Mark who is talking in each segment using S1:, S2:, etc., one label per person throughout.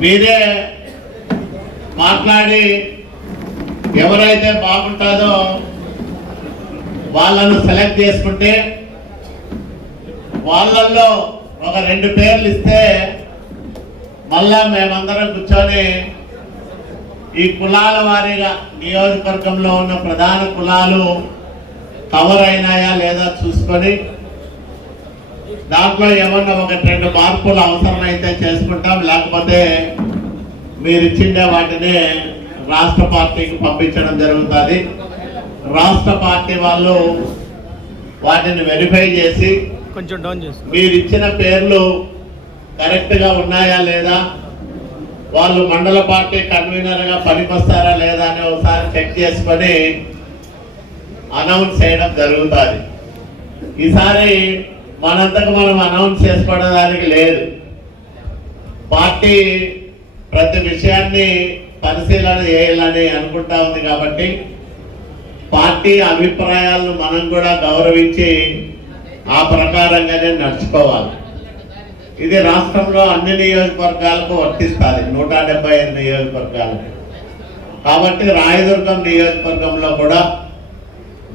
S1: మీరే మాట్లాడి ఎవరైతే బాగుంటుందో వాళ్ళను సెలెక్ట్ చేసుకుంటే వాళ్ళల్లో ఒక రెండు పేర్లు ఇస్తే మళ్ళా మేమందరం కూర్చొని ఈ కులాల వారీగా నియోజకవర్గంలో ఉన్న ప్రధాన కులాలు కవర్ అయినాయా లేదా చూసుకొని దాంట్లో ఏమన్నా ఒకటి రెండు మార్పులు అవసరమైతే చేసుకుంటాం. లేకపోతే మీరు ఇచ్చిండే వాటిని రాష్ట్ర పార్టీకి పంపించడం జరుగుతుంది. రాష్ట్ర పార్టీ వాళ్ళు వాటిని వెరిఫై చేసి
S2: కొంచెం డౌన్ చేసుకో.
S1: మీరు ఇచ్చిన పేర్లు కరెక్ట్గా ఉన్నాయా లేదా? వాళ్ళు మండల పార్టీ కన్వీనర్గా పనికొస్తారా లేదా అని ఒకసారి చెక్ చేసుకొని అనౌన్స్ చేయడం జరుగుతుంది. ఈసారి మనంతకు మనం అనౌన్స్ చేసుకోవడానికి లేదు. పార్టీ ప్రతి విషయాన్ని పరిశీలన చేయాలని అనుకుంటా ఉంది కాబట్టి పార్టీ అభిప్రాయాలను మనం కూడా గౌరవించి ఆ ప్రకారంగానే నడుచుకోవాలి. ఇది రాష్ట్రంలో అన్ని నియోజకవర్గాలకు వర్తిస్తుంది. నూట డెబ్బై ఐదు నియోజకవర్గాలకు. కాబట్టి రాయదుర్గం నియోజకవర్గంలో కూడా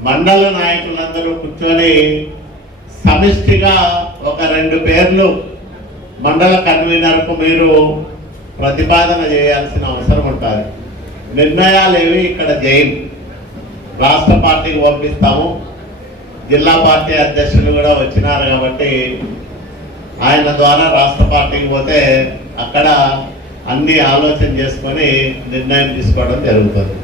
S1: మండల నాయకులందరూ కూర్చొని సమిష్టిగా ఒక రెండు పేర్లు మండల కన్వీనర్కు మీరు ప్రతిపాదన చేయాల్సిన అవసరం ఉంటుంది. నిర్ణయాలు ఏవి ఇక్కడ జైన్. రాష్ట్ర పార్టీకి పంపిస్తాము. జిల్లా పార్టీ అధ్యక్షులు కూడా వచ్చినారు కాబట్టి ఆయన ద్వారా రాష్ట్ర పార్టీకి పోతే అక్కడ అన్ని ఆలోచన చేసుకొని నిర్ణయం తీసుకోవడం జరుగుతుంది.